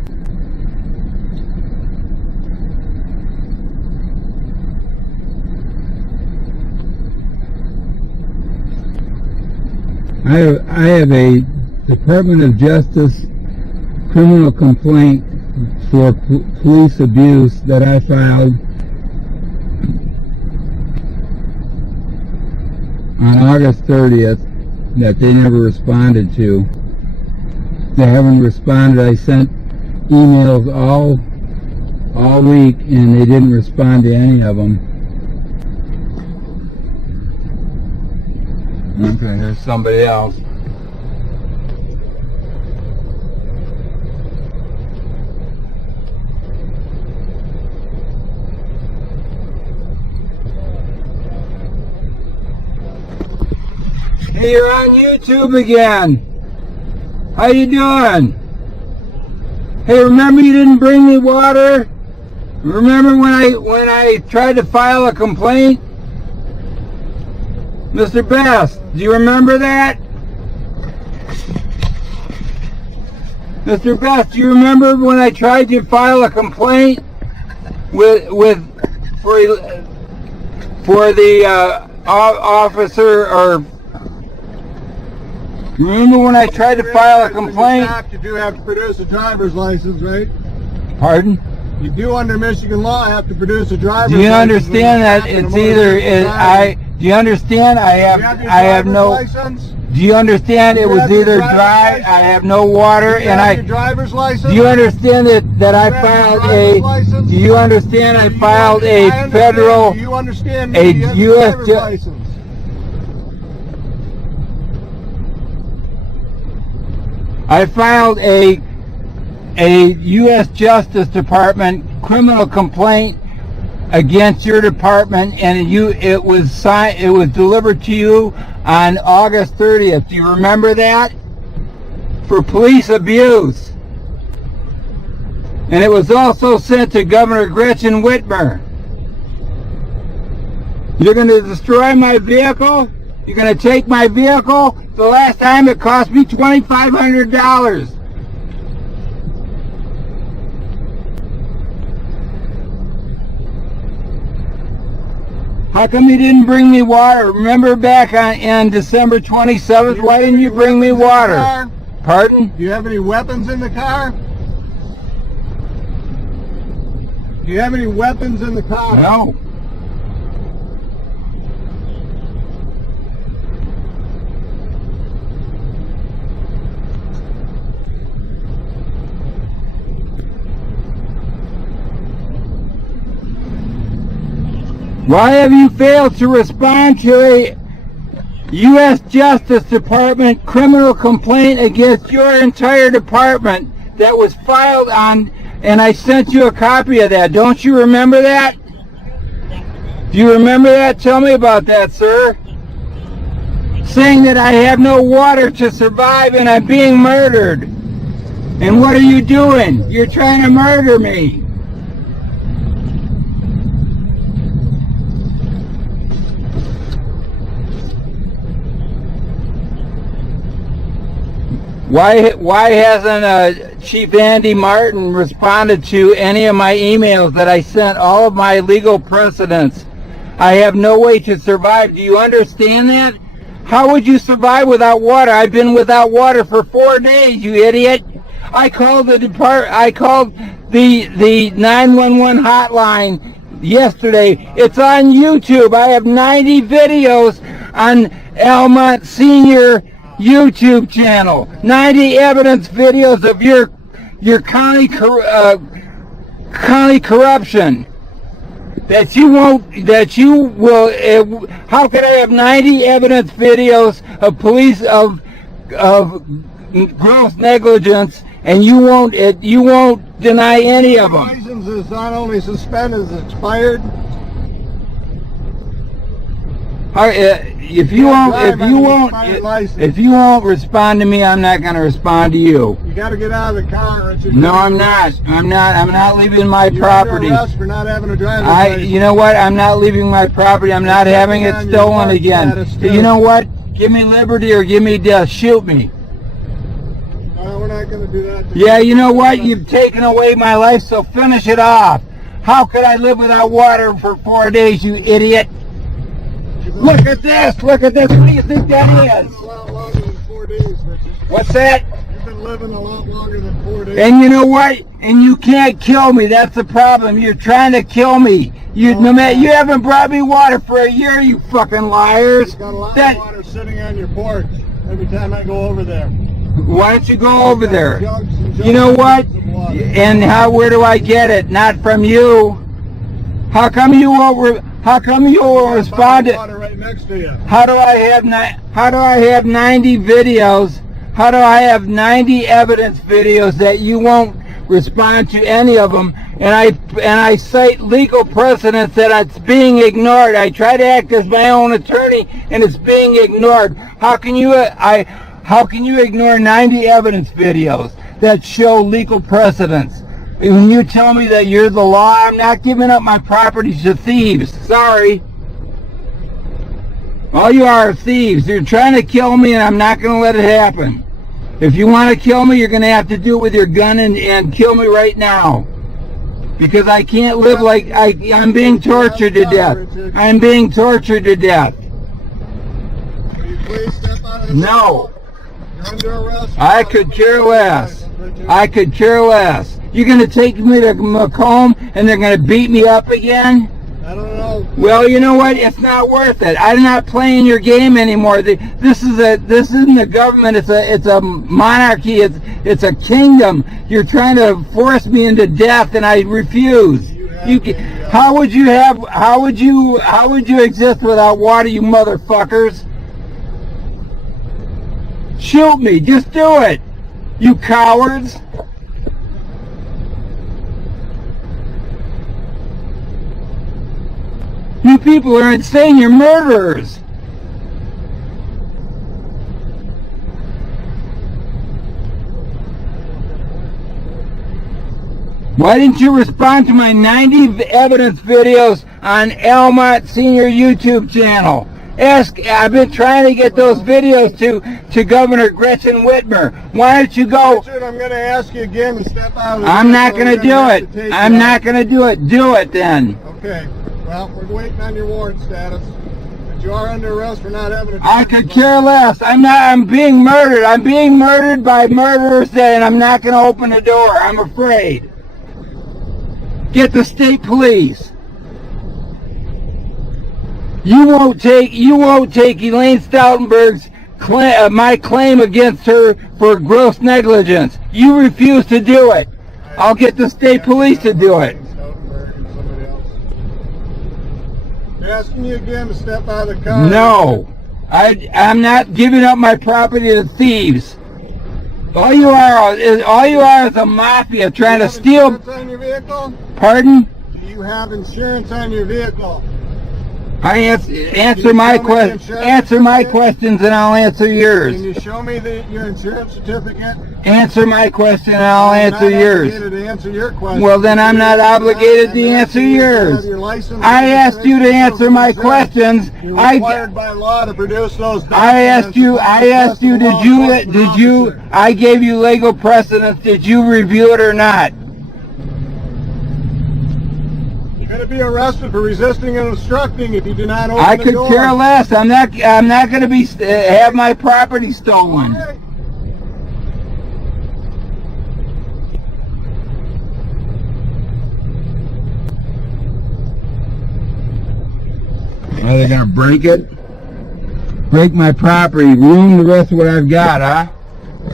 I have a Department of Justice criminal complaint for police abuse that I filed on August 30th that they never responded to. They haven't responded. I sent emails all week and they didn't respond to any of them. Okay, there's somebody else. Hey, you're on YouTube again. How you doing? Hey, remember you didn't bring me water? Remember when I tried to file a complaint? Mr. Best, do you remember that? Mr. Best, do you remember when I tried to file a complaint for the officer, or remember when I tried to file a complaint? You do have to produce a driver's license, right? Pardon? You do, under Michigan law, have to produce a driver's license. Do you understand that it's either do you understand I have no license? Do you understand it was either dry, I have no water, and I driver's license? Do you understand that I filed a license? Do you understand I filed a federal Do you understand a you have US driver's license? I filed a U.S. Justice Department criminal complaint against your department, and it was delivered to you on August 30th. Do you remember that? For police abuse. And it was also sent to Governor Gretchen Whitmer. You're going to destroy my vehicle? You're going to take my vehicle? The last time it cost me $2,500. How come you didn't bring me water? Remember back on December 27th? Why didn't you bring me water? Pardon? Do you have any weapons in the car? Do you have any weapons in the car? No. Why have you failed to respond to a U.S. Justice Department criminal complaint against your entire department that was filed on, and I sent you a copy of that. Don't you remember that? Do you remember that? Tell me about that, sir. Saying that I have no water to survive and I'm being murdered. And what are you doing? You're trying to murder me. Why hasn't Chief Andy Martin responded to any of my emails that I sent all of my legal precedents? I have no way to survive. Do you understand that? How would you survive without water? I've been without water for 4 days, you idiot. I called the 911 hotline yesterday. It's on YouTube. I have 90 videos on Almont Senior YouTube channel. 90 evidence videos of your county corruption. That you will, how could I have 90 evidence videos of police of gross negligence and you won't deny any of them? License is not only suspended, it's expired. If you won't respond to me, I'm not going to respond to you. You got to get out of the car. No, I'm not. I'm not leaving my property. You're under arrest for not having a driver's license. You know what? I'm not leaving my property. I'm not having it stolen again. You know what? Give me liberty or give me death. Shoot me. No, we're not going to do that. Yeah, you know what? You've taken away my life, so finish it off. How could I live without water for 4 days, you idiot? Look at this! Look at this! What do you think that is? A lot longer than 4 days, Richard. What's that? You've been living a lot longer than 4 days. And you know what? And you can't kill me. That's the problem. You're trying to kill me. You haven't brought me water for a year, you fucking liars. You've got a lot of water sitting on your porch every time I go over there. Why don't you go over there? You know what? And where do I get it? Not from you. How come you won't respond to? Right next to you. How do I have 90 videos? How do I have 90 evidence videos that you won't respond to any of them? And I cite legal precedents that it's being ignored. I try to act as my own attorney, and it's being ignored. How can you ignore 90 evidence videos that show legal precedents? When you tell me that you're the law, I'm not giving up my property to thieves. Sorry. All you are thieves. You're trying to kill me, and I'm not going to let it happen. If you want to kill me, you're going to have to do it with your gun and kill me right now. Because I can't live like I'm being tortured to death. I'm being tortured to death. Will you please step out of the No. You're under arrest. I could care less. I could care less. You're going to take me to Macomb and they're going to beat me up again? I don't know. Well, you know what? It's not worth it. I'm not playing your game anymore. This isn't a government. It's a monarchy. It's a kingdom. You're trying to force me into death, and I refuse. How would you exist without water, you motherfuckers? Shoot me. Just do it. You cowards. You people are insane. You're murderers. Why didn't you respond to my 90 evidence videos on Almont Senior YouTube channel? I've been trying to get those videos to Governor Gretchen Whitmer. Why don't you go? Richard, I'm going to ask you again to step out of the I'm not going to do it. I'm not going to do it. Do it then. Okay. Well, we're waiting on your warrant status. But you are under arrest for not having a... I could care less. I'm being murdered. I'm being murdered by murderers, and I'm not going to open the door. I'm afraid. Get the state police. You won't take Elaine Stoutenberg's my claim against her for gross negligence. You refuse to do it. I'll get the state police to do it. They're asking you again to step out of the car. No, I'm not giving up my property to thieves. All you are is a mafia trying to steal. Do you have insurance on your vehicle? Pardon? Do you have insurance on your vehicle? I answer my questions and I'll answer yours. Can you show me your insurance certificate? Answer my question and I'll answer yours. I'm not obligated to answer your question. Well, then I'm not obligated to answer yours. I asked you to answer my questions. You're required by law to produce those documents. I asked you, did you, I gave you legal precedence, did you review it or not? You're going to be arrested for resisting and obstructing if you do not open I the could door. care less. I'm not going to be have my property stolen. Okay. Are they going to break it? Break my property, ruin the rest of what I've got, huh?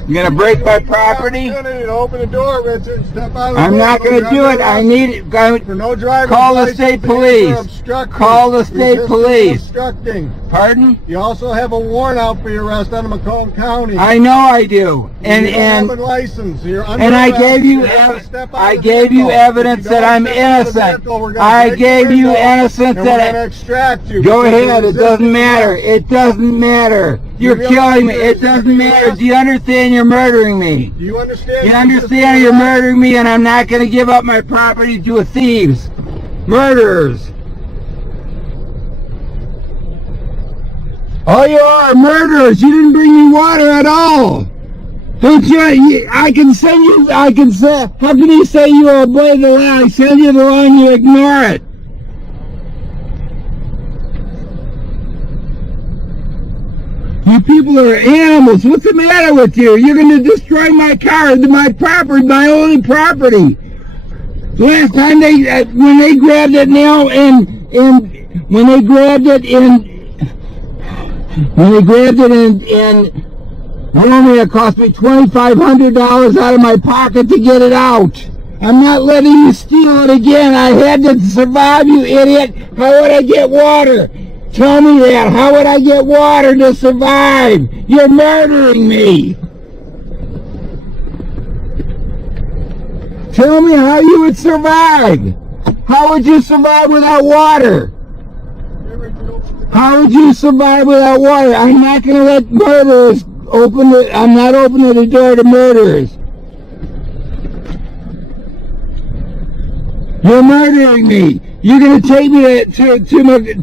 You're going to break my property? Opportunity to open the door, Richard. Step out of the I'm door. not going to do it. I need it. For no driver's Call the license state and police. for obstructing, Call the state resisting, police. Obstructing. Pardon? You also have a warrant out for your arrest out of Macomb County. I know I do. You don't have a license. You're under And I arrest. gave you have to step out I of the gave you vehicle. evidence If you that don't I'm step out of the innocent. vehicle, we're gonna I break gave the you window innocence and we're that gonna extract you. Go because you're ahead, it resisting doesn't matter. arrest. It doesn't matter. You're realize killing me. you're It doesn't resisting matter. arrest? Do you understand you're murdering me? Do you understand? You understand you're murdering me and I'm not going to give up my property to thieves. Murderers. All you are murderers. You didn't bring me water at all. Don't you? I can send you. I can say. How can you say you obey the law? I send you the law and you ignore it. You people are animals. What's the matter with you? You're going to destroy my car, my property, my only property. Last time when they grabbed it now when they grabbed it Romeo, it cost me $2,500 out of my pocket to get it out. I'm not letting you steal it again. I had to survive, you idiot. How would I get water? Tell me that. How would I get water to survive? You're murdering me. Tell me how you would survive. How would you survive without water? How would you survive without water? I'm not going to let murderers open it. I'm not opening the door to murderers. You're murdering me. You're going to take me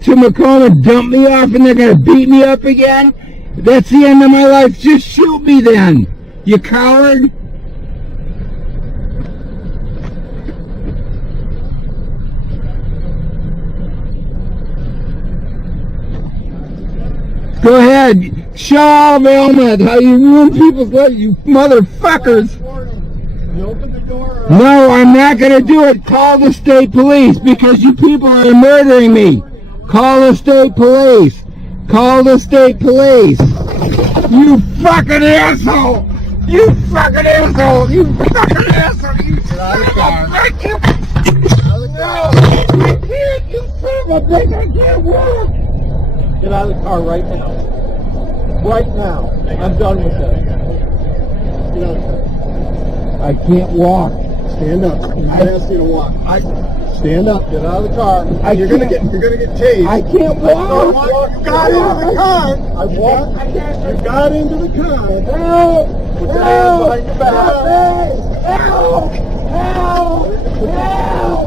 to Macomb and dump me off and they're going to beat me up again? That's the end of my life. Just shoot me then, you coward. Go ahead. Show all of Elmwood how you ruin people's lives, you motherfuckers. You open the door. No, I'm not going to do it. Call the state police because you people are murdering me. Call the state police. Call the state police. You fucking asshole. You fucking asshole. You fucking asshole. You son of a bitch. No, I can't. You son of a bitch. I can't walk. Get out of the car right now. Right now. I'm done with this. Get out of the car. I can't walk. Stand up. I'm not asking you to walk. Stand up. Get out of the car. You're gonna get tased. I can't walk. You got into the car. You got into the car. Help! Put your hands behind your back. Help! Help! Help!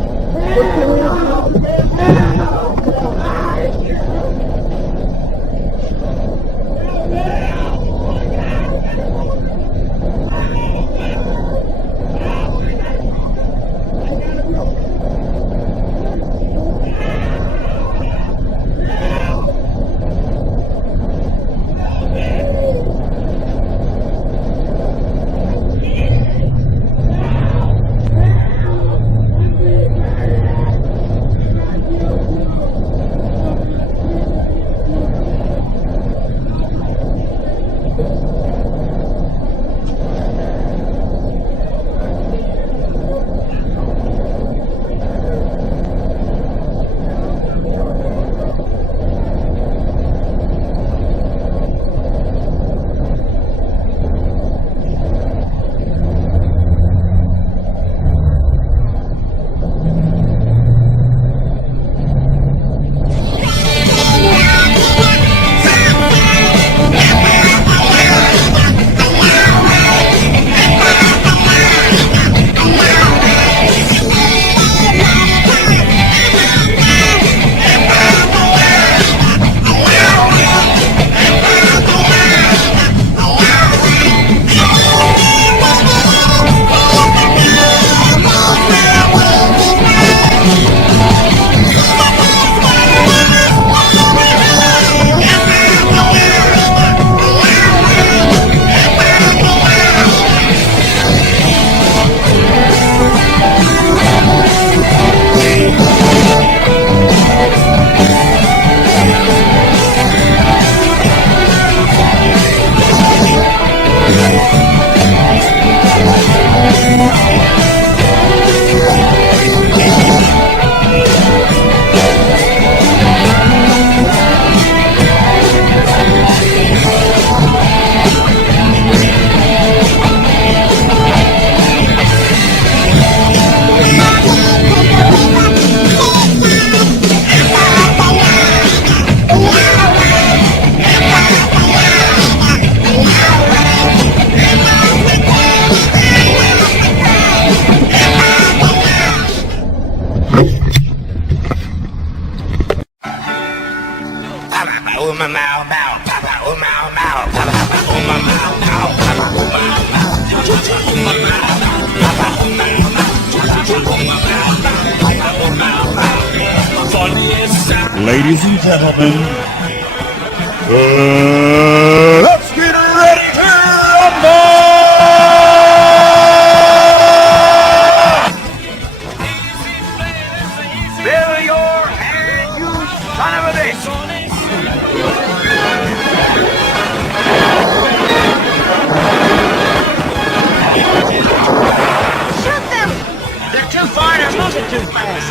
Ladies and gentlemen, let's get ready to rumble! Fill your hand, you son of a bitch! Shoot them! They're too far, they're moving too fast.